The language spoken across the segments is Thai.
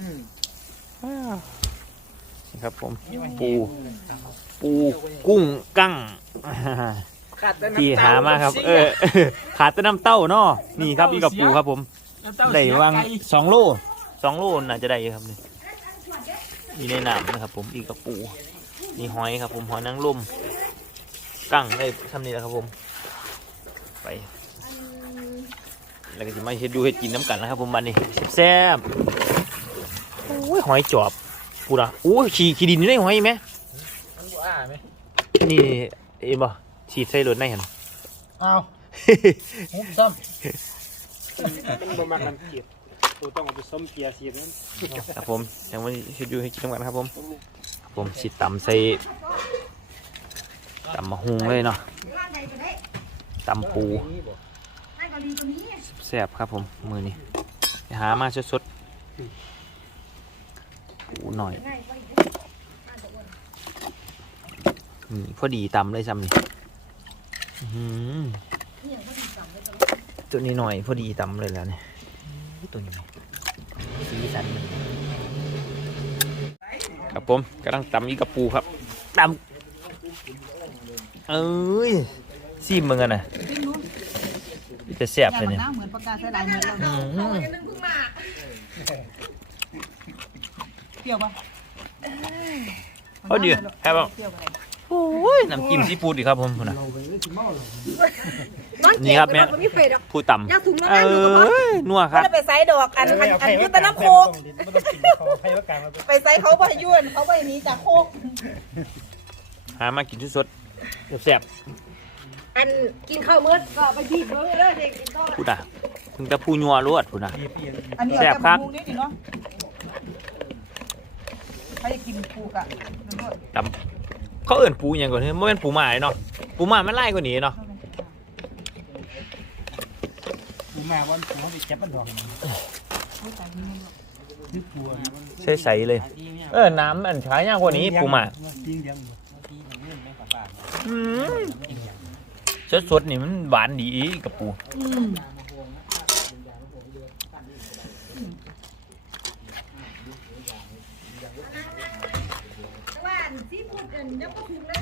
อืมนี่ครับผมปู ปูกุ้งกั้ง ขาดแต่น้ำที่หามาครับ เออ ขาดแต่น้ำเต้าเนาะนี่ครับอีกกับปูครับผมได้วางสองโลสองโลน่าจะได้อยู่ครับนี่มีในน้ำนะครับ ผมอีกกับปูนี่หอยครับ ผมหอยนางรมกั้งได้ทำนี่แหละครับผม ไป แล้วก็จะมาเฮ็ดดูเฮ็ดกินน้ำกันนะครับผมบันนี้แซ่บๆโอ้ยหอยจอบปูนะโอ้ยขี่ขี่ดินอยู่ในหอยไหมมันบ่อ้าไหมนี่เอ็มบ่ฉีดใส่รถในหันอ้าวหุบซ้มันบ่มักมันเกลียดตัวต้องเอาไปส้มเกียร์สีนั้นครับผมยังไม่เฮ็ดดูให้กินน้ำกันครับผมครับผมสิตำใส่ตำมะฮุงเลยเนาะตำปูแซ่บครับผมมือนี้ไปหามาสดๆ ปูหน่อยนี่พอดีตำเลยซ้ำนี่อื้อหือตัวนี้หน่อยพอดีตำเลยแล้วเนี่ยตัวนี้สีสันมันครับผมกำลังตำอีกกระปูครับตำเอ้ยซีมมึงกันนะจะแซ่บเลยเนี่ยเหมือนปากกาใส่ลายเหมือนเรา อืม เปรี้ยวปะเอาดีครับผมเปรี้ยวปะโอ้ยน้ำจิ้มซีฟู้ดอีกครับผมพุ่นนะนี่ครับแม่มีเฟดอกผู้ต่ำยาสูงแล้วเอนั่งอยู่กับมัน้ยนัวคก็รับได้ไปไซดอกอันอันอันยุตะน้ำโคกไม่ต้องกินเขาให้ว่าการมาไปไซเขาไปยวนเขาไปหนี้จากโคกหามากินสดๆแซ่บอันกินข้าวมื้อก็ไปบีบเบิ้งเลยเด็กกินข้าวๆพูดอะถึงจะพูนัวรวดพูดอะเปลี่ยนอันนี้แซ่บครับ มุงนี่นี่เนาะใครจะกินปูกะตำเขาเอิ่นปูอหย่างก่อนเนี่ยไม่เป็นปูหมาเลยเนาะปูหมามันไล่กว่านี้เนาะกูมาวันกูไปจับมันดอกนี่ปัวใสๆเลย เออน้ำมันใช้ยากกว่านี้ปูหมาจริงยังอืมสดๆนี่มันหวานดีอีกับปูว่าซีฟู้ด เอิ้นยังบ่ถึงเลย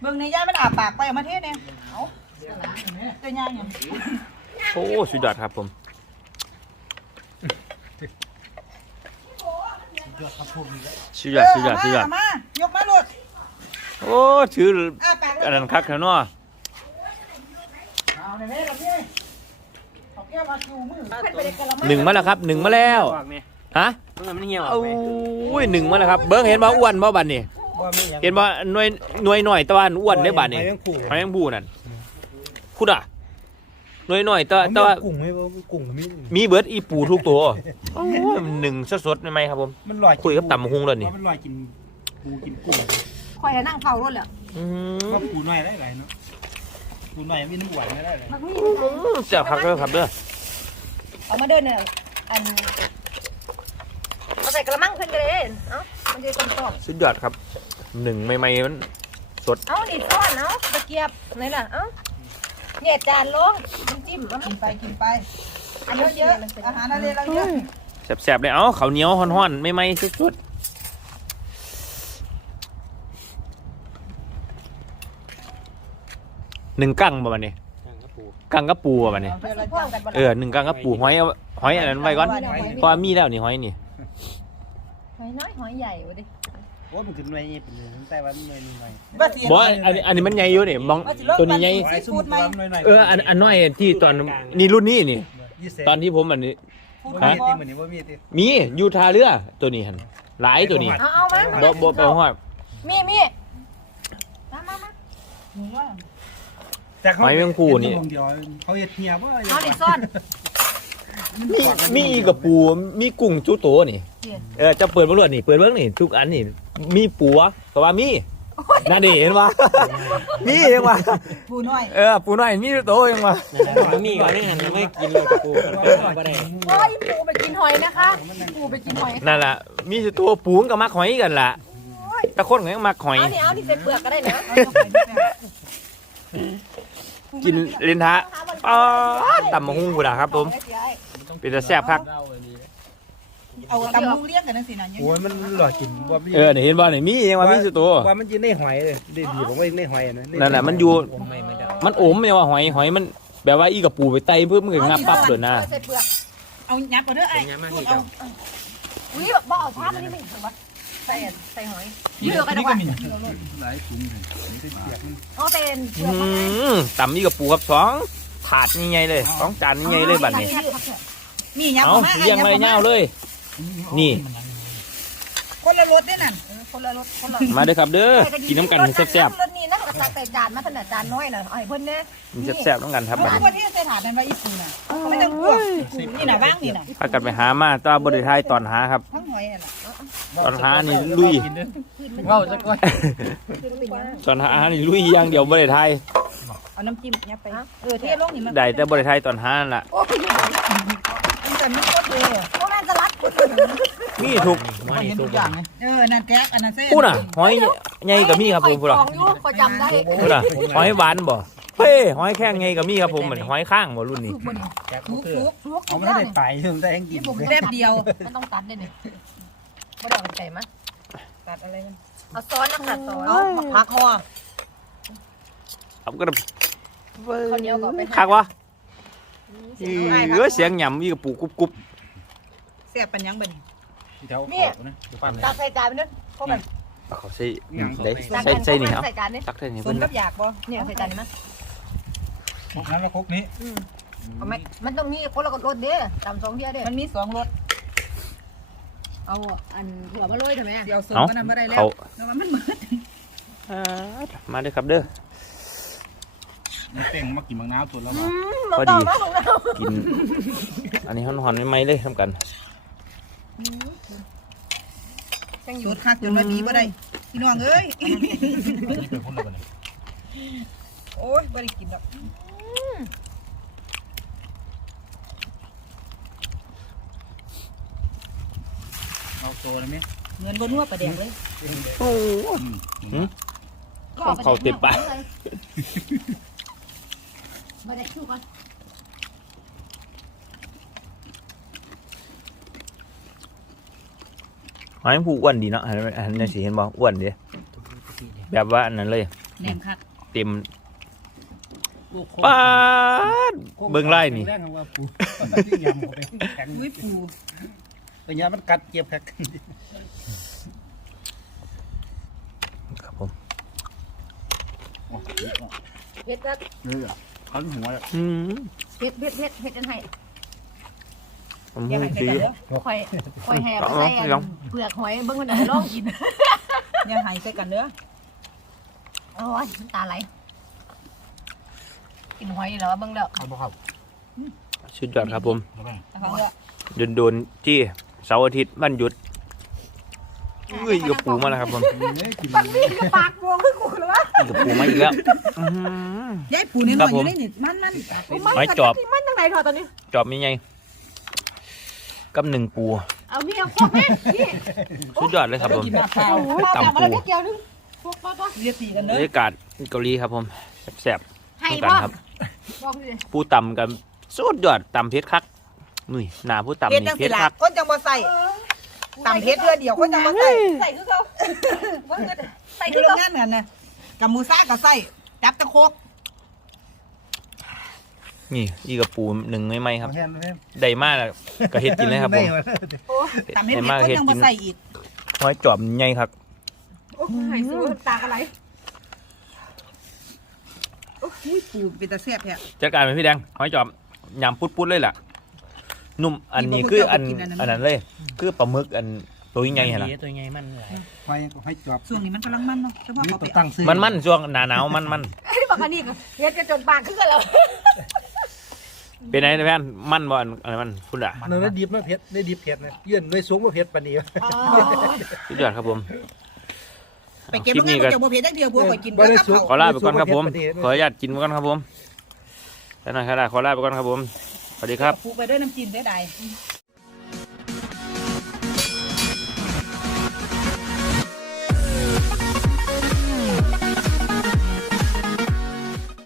เบิ่งในย่ามันอาปากไปเอามาเทศเนี่ยเอาจะย่างยังโอ้สุดยอดครับผมยอดครับพวกนี้แล้วสุดยอดสุดยอดสุดยอดเมายกมาหลดโอ้ถืออาปากเลยอันนั้นคักแล้วเนาะเอาในแม่ละพี่เอาแก้วมาคิวมือเพิ่นไปได้กะละมัง หนึ่งมาแล้วครับหนึ่งมาแล้ว ปากนี่ ฮะมันเหี่ยวโอ้ยหนึ่งมาแล้วครับ เบิ้งเห็นบ่อ้วนบ่บัดนี่ว่าไม่ยังเห็นบ่หน่วยหน่วยหน่อยแตะวันอ้วนได้บัดนี่ไปยังกุ้งหอยแมงบูนั่นพูดอะหน่วยหน่อยแตะตะกุ้งไม่กุ้งมีมีเบิร์ดอีปูทุกตัวโอ้ยหนึ่งสดๆไหมครับผม มันลอยคุยกับตำบักหุ่งเลยนี่ มันลอยกินปูกินกุ้งคอยให้นั่งเฝ้ารถแหละอืก็มปูน้อยได้หลายเนาะปูน้อยมีน้ำหวานไม่ได้เลยมันมีเสียบพักเด้อครับเด้อเอามาเดินเนี่ยอันเอา ใส่กระมังเพิ่นก็ได้เอ้ามันจะต้องตอบสุดยอดครับหนึ่งใหม่ๆมันเอ้านี่ซ้อนเอ้าตะเกียบไหนล่ะเอ้าเนี่ยจานลงน้ำจิ้มเอากินไปกินไปอันเยอะเยอะอาหารอะไรเราเยอะแซ่บๆเลยเอ้าข้าวเหนียวฮ้อนๆใหม่ๆสุดๆหนึ่งกั้งประมาณนี้กั้งกับปูประมาณนี้เอาไปอะไรพร้อมกันบ่เออหนึ่งกั้งกับปูหอยเอาหอยอันนั้นไว้ก่อนเพราะว่ามีแล้วนี่หอยนี่ หอยน้อยหอยใหญ่วะดิโอ้มันถึงหน่วยนี่เป็นไต้หวันหน่วยหน่วยว่าสิบออันนี้อันนี้มันใหญ่อยู่นี่มองว่าสิเลิกตัวนี้ใหญ่ซีฟู้ดไหมเอออันอันน้อยที่ตอนนี่รุ่นนี้นี่ ตอนที่ผมอันนี้ฟู้ดมีไหมตีเหมือนนี้ว่ามีตีมีอยู่ท่าเรือตัวนี้หันหลายตัวนี้เอาเอามาบ่บ่ไปฮอดมีมีมามามาแต่เขาหอยแมงภู่นี่เดียวเขาเห็ดเหี่ยว่าเอานี่ซ่อน มีมีอีกกับปูมีกุ้งจุโตนี่เออจะเปิดบ่รวดนี่เปิดเบิ่งนี่ทุกอันนี่มีปัวก็ว่ามีนั่นดิเห็นว่ามียังว่าปูน้อยเออปูน้อยมีจุโตยังว่ามันมีก่อนนี่หันไม่กินเลยกับปูก็ได้โอ้ยปูไปกินหอยนะคะ ปูไปกินหอยนั่นล่ะมีจุโตปูมันก็มักหอยกันล่ะแตะคนก็ยังมักหอยเอานี่เอานี่ใส่เปลือกก็ได้นะเอาเข้าไปนี่แม่ปูกินเลนทะอ๋อตำมะฮุ่งกูด่าครับผม เป็นแต่แซ่บครับเอาตำมุงเลี้ยงกันนั่นสินะโอ้ยมันหลอดกินว่ามันเออเนี่ยเห็นบ่เนี่ยมียังว่ามีสุดตัว ว่ามันอยู่ในหอยเลยได้ดีผมว่าในหอยนะนั่นแหละมันอยู่ผมไม่ไม่ได้มันอมเนี่ยว่าหอยหอยมันแบบว่าอีกับปูไปไตเพื่อมันก็งับปั๊บเลยนะใส่เปลือกเอายับเอาเด้อไอ้เป็นไงบ้างพูนี่ดเอาเจ้าอุ้ยบ่เอาผ้ามันนี่ไม่ถึงวะใส่ใส่หอยเลือกกันดีกว่าเอาเป็นเปลือือกมันมตำอีกับปูครับสองถาดนี่ไงเลยสองจานนี่ไงเลยบัดนี้ นี่ยับเอาออกมาเลี้ยงมาเงาวเลย นี่ คนละรถด้วยนั่นคนละรสคนละมาเด้อครับเด้อกินน้ำกันแซ่บรสนี้นะตักใส่จานมาถนัดจานน้อยน่ะเอาให้เพิ่นแน่ๆกินแซ่บๆน้ำกันครับเพบัดราะนี้ว่าที่ใส่ถาดนั่นว่าอีปูน่ะไม่ต้องกลัวนี่น่ะว่างนี่น่ะพากันไปหามาตอนบริไทยตอนหาครับ ทั้งหอยนั่นน่ะตอนหานี่ลุย เว้าสักก่อนตอนหานี่ลุยอย่างเดียวบริไทยเอาน้ำจิ้มยับไปเออเทลงนี่มันได้แต่บริไทยตอนหานั่นล่ะโอ้ย มันจะมีโคตรเลยพวกนั้นจะรัดคุณมีถูกไม่เห็นทุกอย่างเลยเออนั่นแก๊กอันนั้นเส้นพูดน่ะหอยใหญ่กับมีครับผมพูดน่ะของอยู่เขาจำได้พูดน่ะหอยหวานบ่เฮ้ยหอยแข้งใหญ่กับมีครับผมเหมือนหอยข้างบ่รุ่นนี้แจ็คฟุกเกอฟุร์กเอามันได้ไปถึงได้ยังกินแป๊บเดียวมันต้องตัดได้เนี่ยไม่ได้เอาใจมั้ยตัดอะไรมันเอาซ้อนนะคะซ้อนเอามาพักคอครับก็ข้าวเหนียวก็ไปคักวะ เออเสียงหย่ำมีกับปูกรุบกรุบเสียบปันยังบ่นี่เจ้านะปั่นตักใส่จานไปนึงพวกมันเขาใส่ได้ใส่ใส่นี่เอาใส่จานนี่ตักใส่นี่สเพิ่มนกับอยากบ่เนี่ยใส่จานนี่มั้ยนั้นแล้วคุกนี้เอาไหมมันต้องมีคนละรสเด้อจำสองเดียวเด้อมันมีสองรสเอาอันหัวมาเลยใช่ไหมเดี๋ยวสมเอาก็นำบ่ได้แล้วเขาแล้วมันเหมือนมาเด้อครับเด้อ เต่งมากินมังนาวส่วนแล้วพอดีกิน อันนี้หอนๆไม่ไหมเลยทำกันสูตรคักจนว่าดีบ่ได้พี่น้องเอ้ยเป็นคนละคนโอ้ยบ่ได้กินดอกเอาโตได้ไหมเงินบ่นัวประเด็กเลยโอ้เขาเต็มปาก มาได้ชูก่อนหอยผู้อ้วนดีเนาะอันนั้นอันนั้นสิเห็นบ่อ้วนดีแบบว่าอันนั้นเลยแหนมคักเต็มป้าดเบิ่งไล่นี่แรงว่าปูยำเข้าไปแข็งอุ้ยปูแต่ยามันกัดเจ็บแพ็คครับผมเผ็ดครับ ขันหัวอืมเผ็ดเผ็ดเผ็ดเผ็ดจังไห้ผมอย่าหูให้ใส่สีกันเด้อค่อยค่อยแห่ไปใส่อันเปลือกหอยเบิ่งมันลองกินอย่าให้ใส่กันเด้อโอ้ยน้ำตาไหลกินหอยแล้วเบิ่งแล้วเอาบ่ครับสุดยอดครับผมเอาของเด้อโดนโดนๆที่เสาร์อาทิตย์วันหยุดอุ้ยอีกับปูมาแล้วครับผมกินปากบวงคือกูเลยวะ อีกับปูมาอีกแล้วอื้อหือยายปูนี่หน่อยอยู่ในนี่มันมันหอยจอบ มันตั้งไหนถอดตอนนี้ จอบมีไงกับหนึ่งปู เอานี่เอาพวกแม่นี่สุดยอดเลยครับผมกินน้ำข้าวตำปูแล้วก็เกี่ยวนึงพวกป้าป้าเรียกตีกันบเด้รอรยากาศเกาหลีครับผมแซ่บๆให้เหมือนกันบ้างครับ บอกดิปูตำกันสุดยอดตำเพชรคักนุ่ยหน้าผู้ตำเฮ็ดนี่จังเพสิชรล่ะคักคนจังบ่ใส่ตำเฮ็ดเพื่อเดียวคนจังบ่ใส่ใส่คือเขาเบิ่งกันใส่อคืยู่อโรงเขางานกันน่ะ กับหมูซ่าก็ใส่จับตะโคกนี่อีกับปูหนึ่งไม่ไหมครับแห้งแห้งได้มากแล้วก็เฮ็ดกินเลยครับผมตำเฮ็ดได้เฮ็ดมากคนเฮ็ดจังกิบ่นใส่อีกหอยจอบใหญ่ครับโอ้ยหายสู้ตากอะไร โอ้ยปูเป็นตาแซ่บแท้จัดการไปพี่แดงหอยจอบยำปุดๆเลยล่ะนุ่มอันนี้คืออันอันนั้นเลย คือปลาหมึกอัน ตัวใหญ่ๆหั่นล่ะตัวใหญ่มันหลายหอยหอยจอบช่วงนี้มันกำลังมันเนาะเฉพาะนี่เขาตัไปวตั้งซื้อมันมันช่วงหน้าหนาวมันมันไอ้บอกอันนี้ก็เฮ็ดกันจนปากขึ้นกันแล้วเป็นไงนะแม่นมันบ่อันอะไรมันพุ่นอะเนื้อดิบมาเผ็ดได้ดิบเผ็ดนะยื่นด้วยสูงมาเผ็ดปานนี้สุดยอดครับผมไปเก็บคลิปโรงงานี้นก็บ่จะบ่เผ็ดจักเดียวพวกข่อยกินบ่เบิดได้กับสุกเขาขอลาไปก่อนครับผม ขออนุญาตกินไปก่อนครับผมแล้วหน่อยครับขอลาไปก่อนครับผม สวัสดีครับปลูกไปด้วยน้ำจิ้มได้ใด